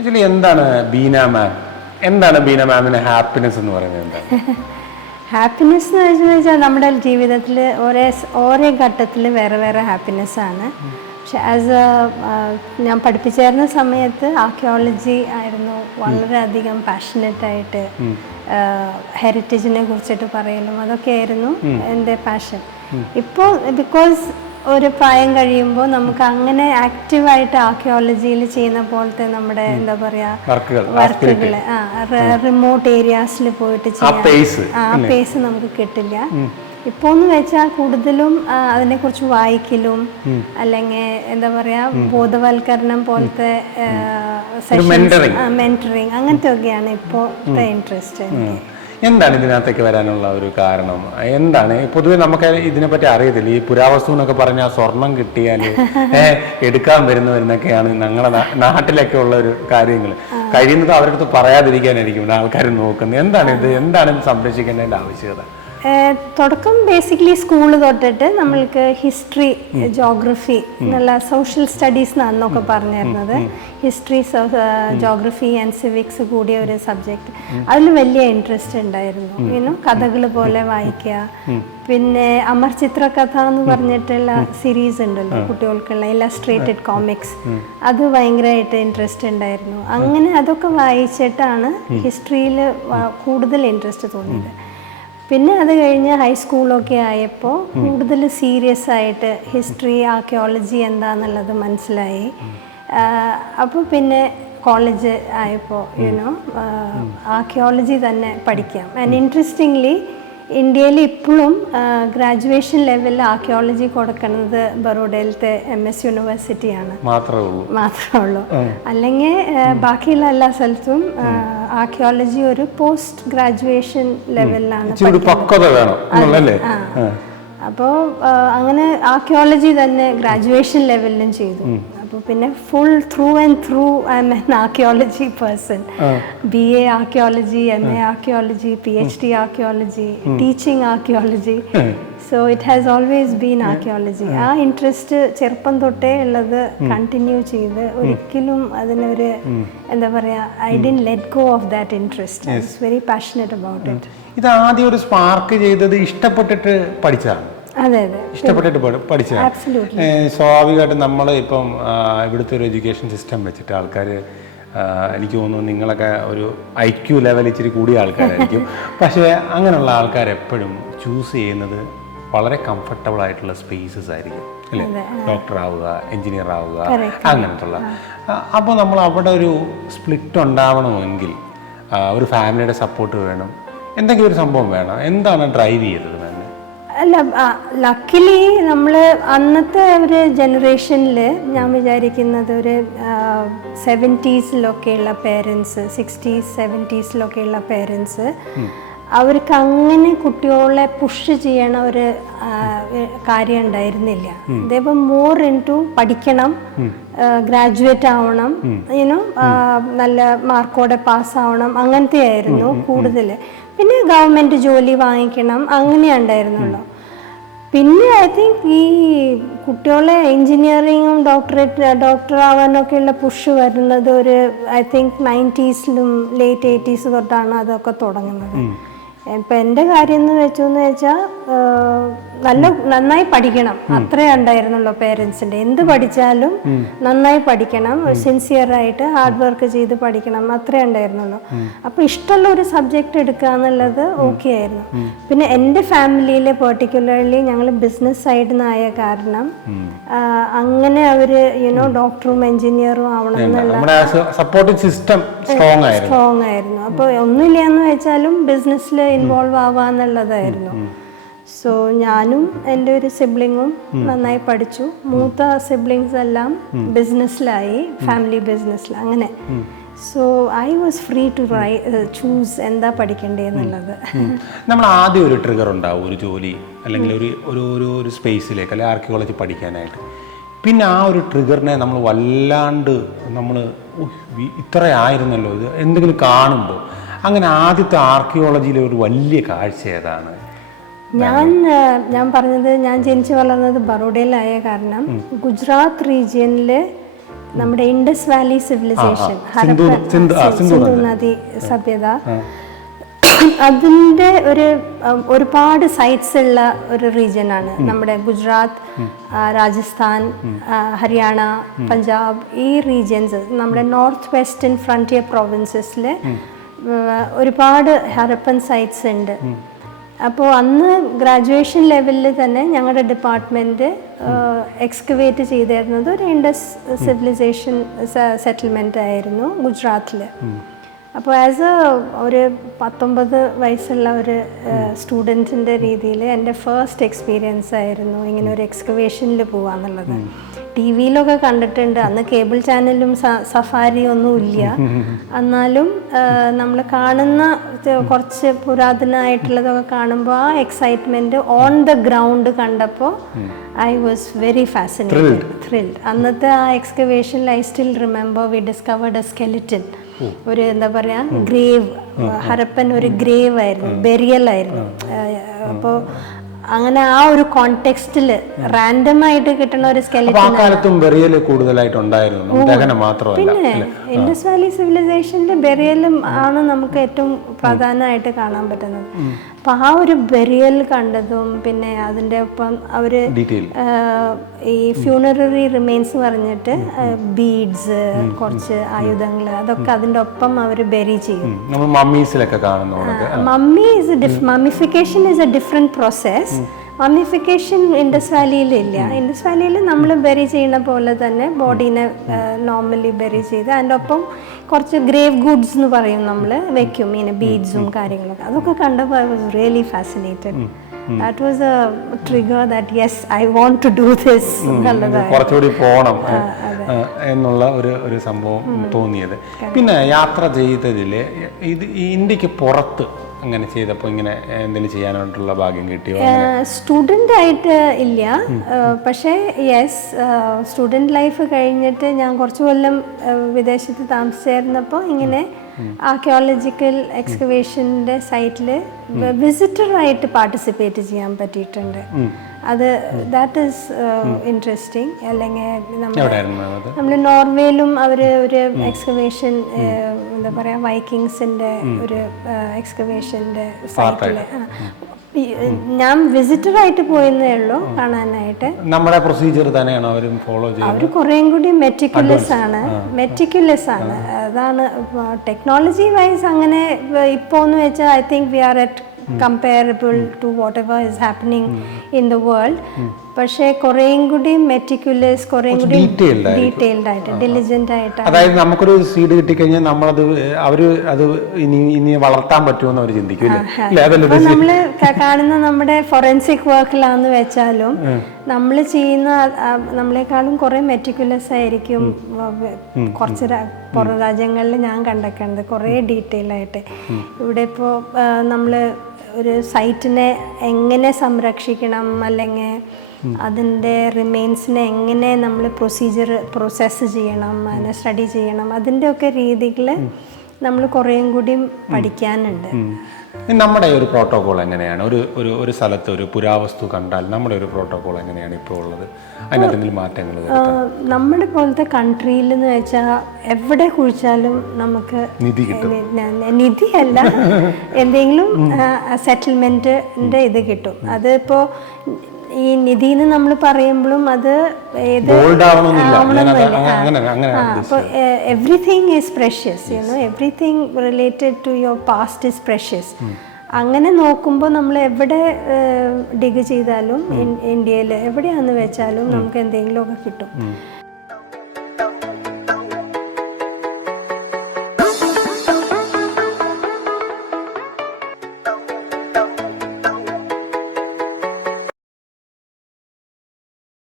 Actually എന്താണ് ബീന മാം എന്താണ് ബീന മാമിന് ഹാപ്പിനെസ് എന്ന് പറയുന്നത് എന്താണ്? ഹാപ്പിനെസ് എന്ന് വെച്ച് വെച്ചാൽ നമ്മുടെ ജീവിതത്തിൽ ഓരോ ഓരോ ഘട്ടത്തിൽ വേറെ വേറെ ഹാപ്പിനെസ് ആണ്. പക്ഷെ ആസ് എ ഞാൻ പഠിപ്പിച്ചേരുന്ന സമയത്ത് ആർക്കിയോളജി ആയിരുന്നു വളരെയധികം പാഷനറ്റ് ആയിട്ട് ഹെറിറ്റേജിനെ കുറിച്ചിട്ട് പറയലും അതൊക്കെ ആയിരുന്നു എന്റെ പാഷൻ ഇപ്പോൾ ബിക്കോസ് ഒരു പ്രായം കഴിയുമ്പോൾ നമുക്ക് അങ്ങനെ ആക്റ്റീവായിട്ട് ആർക്കിയോളജിയിൽ ചെയ്യുന്ന പോലത്തെ നമ്മുടെ എന്താ പറയാ വർക്കുകൾ റിമോട്ട് ഏരിയാസിൽ പോയിട്ട് ആ പേസ് ആ പേസ് നമുക്ക് കിട്ടില്ല. ഇപ്പോ എന്ന് വെച്ചാൽ കൂടുതലും അതിനെ അതിനെക്കുറിച്ച് വായിക്കലും അല്ലെങ്കിൽ എന്താ പറയാ ബോധവൽക്കരണം പോലത്തെ സെഷൻ മെന്ററിങ് അങ്ങനത്തെ ഒക്കെയാണ് ഇപ്പോഴത്തെ ഇൻട്രസ്റ്റ് എന്താണ് ഇതിനകത്തേക്ക് വരാനുള്ള ഒരു കാരണം? എന്താണ്? പൊതുവെ നമുക്ക് ഇതിനെപ്പറ്റി അറിയത്തില്ല? ഈ പുരാവസ്തു എന്നൊക്കെ പറഞ്ഞാൽ സ്വർണം കിട്ടിയാൽ എടുക്കാൻ വരുന്നവരെന്നൊക്കെയാണ് ഞങ്ങളുടെ നാട്ടിലൊക്കെ ഉള്ള ഒരു കാര്യങ്ങൾ കഴിയുന്നത് അവരുടെ അടുത്ത് പറയാതിരിക്കാനായിരിക്കും ആൾക്കാർ നോക്കുന്നത്. എന്താണ് ഇത്? എന്താണ് സംരക്ഷിക്കേണ്ടതിന്റെ സംരക്ഷിക്കേണ്ടതിന്റെ ആവശ്യകത? തുടക്കം ബേസിക്കലി സ്കൂൾ തൊട്ടിട്ട് നമ്മൾക്ക് ഹിസ്റ്ററി ജോഗ്രഫി എന്നുള്ള സോഷ്യൽ സ്റ്റഡീസ് എന്നൊക്കെ പറഞ്ഞിരുന്നത്. ഹിസ്റ്ററി ജോഗ്രഫി ആൻഡ് സിവിക്സ് കൂടിയ ഒരു സബ്ജക്റ്റ് അതിൽ വലിയ ഇൻട്രസ്റ്റ് ഉണ്ടായിരുന്നു. യൂനോ കഥകൾ പോലെ വായിക്കുക. പിന്നെ അമർ ചിത്ര കഥ എന്ന് പറഞ്ഞിട്ടുള്ള സീരീസ് ഉണ്ടല്ലോ കുട്ടികൾക്കുള്ള ഇലസ്ട്രേറ്റഡ് കോമിക്സ് അത് ഭയങ്കരമായിട്ട് ഇൻട്രസ്റ്റ് ഉണ്ടായിരുന്നു. അങ്ങനെ അതൊക്കെ വായിച്ചിട്ടാണ് ഹിസ്റ്ററിയിൽ കൂടുതൽ ഇൻട്രസ്റ്റ് തോന്നിയത്. പിന്നെ അത് കഴിഞ്ഞ് ഹൈസ്കൂളൊക്കെ ആയപ്പോൾ കൂടുതൽ സീരിയസ് ആയിട്ട് ഹിസ്റ്ററി ആർക്കിയോളജി എന്താന്നുള്ളത് മനസ്സിലായി. അപ്പോൾ പിന്നെ കോളേജ് ആയപ്പോൾ യുനോ ആർക്കിയോളജി തന്നെ പഠിക്കാം. ആൻഡ് ഇൻട്രസ്റ്റിംഗ്ലി ഇന്ത്യയിൽ ഇപ്പോഴും ഗ്രാജുവേഷൻ ലെവലിൽ ആർക്കിയോളജി കൊടുക്കുന്നത് ബറോഡയിലത്തെ എം എസ് യൂണിവേഴ്സിറ്റിയാണ് മാത്രമേ ഉള്ളൂ. അല്ലെങ്കിൽ ബാക്കിയുള്ള എല്ലാ സ്ഥലത്തും ആർക്കിയോളജി ഒരു പോസ്റ്റ് ഗ്രാജുവേഷൻ ലെവലിലാണ്. അപ്പോൾ അങ്ങനെ ആർക്കിയോളജി തന്നെ ഗ്രാജുവേഷൻ ലെവലിലും ചെയ്തു. അപ്പോൾ പിന്നെ full through and through I am an archaeology person B A archaeology M A archaeology P H D archaeology teaching archaeology so it has always been archaeology ആ. Interest ചെറുപ്പം തൊട്ടേ ഉള്ളത് കണ്ടിന്യൂ ചെയ്ത് ഒരിക്കലും അതിനൊരു എന്താ പറയുക I didn't let go of that interest I very passionate about it ഇത് ആദ്യം ഒരു സ്പാർക്ക് ചെയ്തത് ഇഷ്ടപ്പെട്ടിട്ട് പഠിച്ചതാണ്. ഇഷ്ടപ്പെട്ടിട്ട് പഠി- പഠിച്ചതാണ് സ്വാഭാവികമായിട്ടും നമ്മൾ ഇപ്പം ഇവിടുത്തെ ഒരു എഡ്യൂക്കേഷൻ സിസ്റ്റം വെച്ചിട്ട് ആൾക്കാർ എനിക്ക് തോന്നുന്നു നിങ്ങളൊക്കെ ഒരു ഐ ക്യു ലെവൽ ഇച്ചിരി കൂടിയ ആൾക്കാരായിരിക്കും. പക്ഷേ അങ്ങനെയുള്ള ആൾക്കാർ എപ്പോഴും ചൂസ് ചെയ്യുന്നത് വളരെ കംഫർട്ടബിൾ ആയിട്ടുള്ള സ്പേസസ് ആയിരിക്കും. അല്ലേ? ഡോക്ടർ ആവുക എഞ്ചിനീയർ ആവുക അങ്ങനത്തുള്ള. അപ്പോൾ നമ്മൾ അവിടെ ഒരു സ്പ്ലിറ്റ് ഉണ്ടാവണമെങ്കിൽ ഒരു ഫാമിലിയുടെ സപ്പോർട്ട് വേണം. എന്തെങ്കിലും ഒരു സംഭവം വേണം. എന്താണ് ഡ്രൈവ് ചെയ്തത് മാം അല്ല ലക്കിലി നമ്മൾ അന്നത്തെ ഒരു ജനറേഷനിൽ ഞാൻ വിചാരിക്കുന്നത് ഒരു സെവന്റീസിലൊക്കെയുള്ള പേരൻസ് സിക്സ്റ്റീസ് സെവന്റീസിലൊക്കെയുള്ള പേരൻസ് അവർക്ക് അങ്ങനെ കുട്ടികളെ പുഷ് ചെയ്യണ ഒരു കാര്യം ഉണ്ടായിരുന്നില്ല. ഇതേപ്പം മോർ ഇൻ ടു പഠിക്കണം ഗ്രാജുവേറ്റ് ആവണം യുനോ നല്ല മാർക്കോടെ പാസ്സാവണം അങ്ങനത്തെ ആയിരുന്നു കൂടുതൽ പിന്നെ ഗവൺമെന്റ് ജോലി വാങ്ങിക്കണം അങ്ങനെ ഉണ്ടായിരുന്നുള്ളൂ. പിന്നെ ഐ തിങ്ക് ഈ കുട്ടികളെ എഞ്ചിനീയറിങ്ങും ഡോക്ടറേറ്റ് ഡോക്ടർ ആവാനൊക്കെയുള്ള പുഷ് വരുന്നത് ഒരു ഐ തിങ്ക് നയന്റീസിലും ലേറ്റ് എയ്റ്റീസ് തൊട്ടാണ് അതൊക്കെ തുടങ്ങുന്നത്. ഇപ്പം എന്റെ കാര്യം എന്ന് വെച്ചു എന്ന് വെച്ചാൽ നല്ല നന്നായി പഠിക്കണം. അത്രേ ഉണ്ടായിരുന്നുള്ളൂ പേരൻസിന്റെ. എന്ത് പഠിച്ചാലും നന്നായി പഠിക്കണം. സിൻസിയർ ആയിട്ട് ഹാർഡ് വർക്ക് ചെയ്ത് പഠിക്കണം. അത്രേ ഉണ്ടായിരുന്നുള്ളൂ. അപ്പൊ ഇഷ്ടമുള്ള ഒരു സബ്ജക്ട് എടുക്കുക എന്നുള്ളത് ഓക്കെ ആയിരുന്നു. പിന്നെ എന്റെ ഫാമിലിയിലെ പെർട്ടിക്കുലർലി ഞങ്ങൾ ബിസിനസ് സൈഡിൽ നിന്നായ കാരണം അങ്ങനെ അവർ യുനോ ഡോക്ടറും എഞ്ചിനീയറും ആവണം എന്നുള്ള സപ്പോർട്ടിംഗ് സിസ്റ്റം സ്ട്രോങ് ആയിരുന്നു. സ്ട്രോങ് ആയിരുന്നു. അപ്പോൾ ഒന്നുമില്ല എന്ന് വെച്ചാലും ബിസിനസ്സിൽ ഇൻവോൾവ് ആവാന്നുള്ളതായിരുന്നു. സോ ഞാനും എന്റെ ഒരു സിബ്ലിങ്ങും നന്നായി പഠിച്ചു. മൂത്ത സിബ്ലിങ്സ് എല്ലാം ബിസിനസ്സിലായി ഫാമിലി ബിസിനസ്സിൽ അങ്ങനെ. So I was free to right choose എന്താ പഠിക്കേണ്ടതെന്നുള്ളത് നമ്മൾ ആദ്യം ഒരു ട്രിഗർ ഉണ്ടാവും ഒരു ജോലി അല്ലെങ്കിൽ ഒരു ഒരു ഒരു ഒരു സ്പേസിലേക്ക് അല്ലെങ്കിൽ ആർക്കിയോളജി പഠിക്കാനായിട്ട്. പിന്നെ ആ ഒരു ട്രിഗറിനെ നമ്മൾ വല്ലാണ്ട് നമ്മൾ ഇത്ര ആയിരുന്നല്ലോ ഇത് എന്തെങ്കിലും കാണുമ്പോൾ. അങ്ങനെ ആദ്യത്തെ ആർക്കിയോളജിയിലെ ഒരു വലിയ കാഴ്ച ഏതാണ്? ഞാൻ ഞാൻ പറഞ്ഞത് ഞാൻ ജനിച്ചു വളർന്നത് ബറോഡയിലായ കാരണം ഗുജറാത്ത് റീജിയനിൽ നമ്മുടെ ഇൻഡസ് വാലി സിവിലൈസേഷൻ സിന്ധു നദി. സഭ്യത. അതിന്റെ ഒരു ഒരുപാട് സൈറ്റ്സ് ഉള്ള ഒരു റീജിയനാണ് നമ്മുടെ ഗുജറാത്ത് രാജസ്ഥാൻ ഹരിയാന പഞ്ചാബ് ഈ റീജിയൻസ് നമ്മുടെ നോർത്ത് വെസ്റ്റേൺ ഫ്രണ്ടിയർ പ്രോവിൻസസിൽ ഒരുപാട് ഹരപ്പൻ സൈറ്റ്സ് ഉണ്ട്. അപ്പോൾ അന്ന് ഗ്രാജുവേഷൻ ലെവലിൽ തന്നെ ഞങ്ങളുടെ ഡിപ്പാർട്ട്മെന്റ് എക്സ്കവേറ്റ് ചെയ്തിരുന്നത് ഒരു ഇൻഡസ് സിവിലൈസേഷൻ സെറ്റിൽമെന്റ് ആയിരുന്നു ഗുജറാത്തിൽ അപ്പോൾ ആസ് എ ഒരു പത്തൊമ്പത് വയസ്സുള്ള ഒരു സ്റ്റുഡന്റിന്റെ രീതിയിൽ എന്റെ ഫസ്റ്റ് എക്സ്പീരിയൻസ് ആയിരുന്നു ഇങ്ങനെ ഒരു എക്സ്കവേഷനിൽ പോവാന്നുള്ളത്. ടി വിയിലൊക്കെ കണ്ടിട്ടുണ്ട്. അന്ന് കേബിൾ ചാനലും സഫാരി ഒന്നും ഇല്ല എന്നാലും നമ്മൾ കാണുന്ന കുറച്ച് പുരാതനമായിട്ടുള്ളതൊക്കെ കാണുമ്പോൾ ആ എക്സൈറ്റ്മെന്റ് ഓൺ ദ ഗ്രൗണ്ട് കണ്ടപ്പോൾ I was very fascinated thrilled അന്നത്തെ ആ എക്സ്കവേഷനിൽ I still remember we discovered a skeleton ഒരു എന്താ പറയാ ഗ്രേവ് ഹരപ്പൻ ഒരു ഗ്രേവ് ആയിരുന്നു ബെറിയൽ ആയിരുന്നു. അപ്പോൾ അങ്ങനെ ആ ഒരു കോണ്ടെക്സ്റ്റിൽ റാൻഡം ആയിട്ട് കിട്ടുന്ന ഒരു സ്കെലിറ്റൻ ആ കാലത്തും ബെറിയൽ കൂടുതലായിട്ട് ഉണ്ടായിരുന്നു. ദഹനം മാത്രമല്ല പിന്നെ ഇൻഡസ് വാലി സിവിലൈസേഷന്റെ ബെറിയലും ആണ് നമുക്ക് ഏറ്റവും പ്രധാനമായിട്ട് കാണാൻ പറ്റുന്നത്. അപ്പൊ ആ ഒരു ബെറിയൽ കണ്ടതും പിന്നെ അതിന്റെ ഒപ്പം അവർ ഈ ഫ്യൂണററി റിമെയിൻസ് പറഞ്ഞിട്ട് ബീഡ്സ് കുറച്ച് ആയുധങ്ങൾ അതൊക്കെ അതിന്റെ ഒപ്പം അവർ ബെറി ചെയ്യും. മമ്മീസിലൊക്കെ കാണുന്ന mummy is mummification is a different process mummification Indus വാലിയിൽ ഇല്ല. ഇൻഡസ് വാലിയിൽ നമ്മൾ ബെറി ചെയ്യുന്ന പോലെ തന്നെ ബോഡീനെ നോർമലി ബെറി ചെയ്ത് അതിന്റെ ഒപ്പം കുറച്ച് ഗ്രേവ് ഗുഡ്സ് എന്ന് പറയും നമ്മൾ വെക്കും. ഇങ്ങനെ ബീഡ്സും കാര്യങ്ങളൊക്കെ. അതൊക്കെ കണ്ടപ്പോൾ I was really fascinated. That was a trigger that yes I want to do this കുറച്ചുകൂടി പോകണം എന്നുള്ള ഒരു ഒരു സംഭവം തോന്നിയത്. പിന്നെ യാത്ര ചെയ്തതിൽ ഇത് ഈ ഇന്ത്യയ്ക്ക് പുറത്ത് അങ്ങനെ ചെയ്തപ്പോൾ ഇങ്ങനെ എന്തെങ്കിലും ചെയ്യാനായിട്ടുള്ള ഭാഗ്യം കിട്ടിയോ? സ്റ്റുഡന്റ് ആയിട്ട് ഇല്ല. പക്ഷേ യെസ് സ്റ്റുഡന്റ് ലൈഫ് കഴിഞ്ഞിട്ട് ഞാൻ കുറച്ച് കൊല്ലം വിദേശത്ത് താമസിച്ചായിരുന്നപ്പോൾ ഇങ്ങനെ ആർക്കിയോളജിക്കൽ എക്സ്കവേഷന്റെ സൈറ്റിൽ വിസിറ്ററായിട്ട് പാർട്ടിസിപ്പേറ്റ് ചെയ്യാൻ പറ്റിയിട്ടുണ്ട്. അത് ദാറ്റ് ഈസ് ഇൻട്രസ്റ്റിംഗ്. അല്ലെങ്കിൽ നമ്മൾ നമ്മൾ നോർവേയിലും അവർ ഒരു എക്സ്കവേഷൻ എന്താ പറയുക വൈക്കിങ്സിന്റെ ഒരു എക്സ്കവേഷന്റെ സൈറ്റിൽ ഞാൻ വിസിറ്ററായിട്ട് പോയെന്നേ ഉള്ളൂ കാണാനായിട്ട്. നമ്മുടെ പ്രൊസീജിയർ തന്നെയാണ് അവർ ഫോളോ ചെയ്യുന്നത്. അവർ കുറേം കൂടി മെറ്റിക്കുലസ് ആണ്. മെറ്റിക്കുലസ് ആണ്. അതാണ് ടെക്നോളജി വൈസ് അങ്ങനെ ഇപ്പോൾ എന്ന് വെച്ചാൽ I think we are at comparable to whatever is happening in the world പക്ഷേ കുറേയും കൂടി മെറ്റിക്കുലസ് കുറേയും കൂടി ഡീറ്റെയിൽഡ് ആയിട്ട്. ഡെലിജന്റ് ആയിട്ട് അതായത് നമുക്കൊരു സീഡ് കിട്ടിക്കഴിഞ്ഞാൽ നമ്മളത് അവർ അത് ഇനി ഇനി വളർത്താൻ പറ്റുമെന്ന് അവർ ചിന്തിക്കും നമ്മൾ കാണുന്ന നമ്മുടെ ഫോറൻസിക് വർക്കിലാന്ന് വെച്ചാലും നമ്മൾ ചെയ്യുന്ന നമ്മളെക്കാളും കുറെ മെറ്റിക്കുലസ് ആയിരിക്കും. കുറച്ച് പുറം രാജ്യങ്ങളിൽ ഞാൻ കണ്ടേക്കുന്നത് കുറേ ഡീറ്റെയിൽ ആയിട്ട്. ഇവിടെ ഇപ്പോൾ നമ്മൾ ഒരു സൈറ്റിനെ എങ്ങനെ സംരക്ഷിക്കണം അല്ലെങ്കിൽ അതിന്റെ റിമെയിൻസിനെ എങ്ങനെ നമ്മൾ പ്രൊസീജിയർ പ്രോസസ്സ് ചെയ്യണം അതിനെ സ്റ്റഡി ചെയ്യണം അതിന്റെയൊക്കെ രീതികൾ നമ്മൾ കുറേയും കൂടി പഠിക്കാനുണ്ട്. നമ്മുടെ ഒരു പ്രോട്ടോകോൾ എങ്ങനെയാണ്? ഒരു ഒരു ഒരു സ്ഥലത്ത് ഒരു പുരാവസ്തു കണ്ടാൽ നമ്മുടെ ഒരു പ്രോട്ടോകോൾ എങ്ങനെയാണ് ഇപ്പോൾ ഉള്ളത്? അതിനെന്തെങ്കിലും മാറ്റങ്ങൾ നമ്മുടെ പോലത്തെ കൺട്രിയിൽ എന്ന് വെച്ചാൽ എവിടെ കുഴിച്ചാലും നമുക്ക് നിധി കിട്ടും. നിധിയല്ല. എന്തെങ്കിലും സെറ്റിൽമെന്റിന്റെ ഇത് കിട്ടും. അതിപ്പോ ഈ നിധി എന്ന് നമ്മൾ പറയുമ്പോഴും അത് ഏത് അപ്പോൾ everything is precious you know everything related to your past is precious അങ്ങനെ നോക്കുമ്പോൾ നമ്മൾ എവിടെ ഡിഗ് ചെയ്താലും ഇന്ത്യയിൽ എവിടെയാണെന്ന് വെച്ചാലും നമുക്ക് എന്തെങ്കിലുമൊക്കെ കിട്ടും.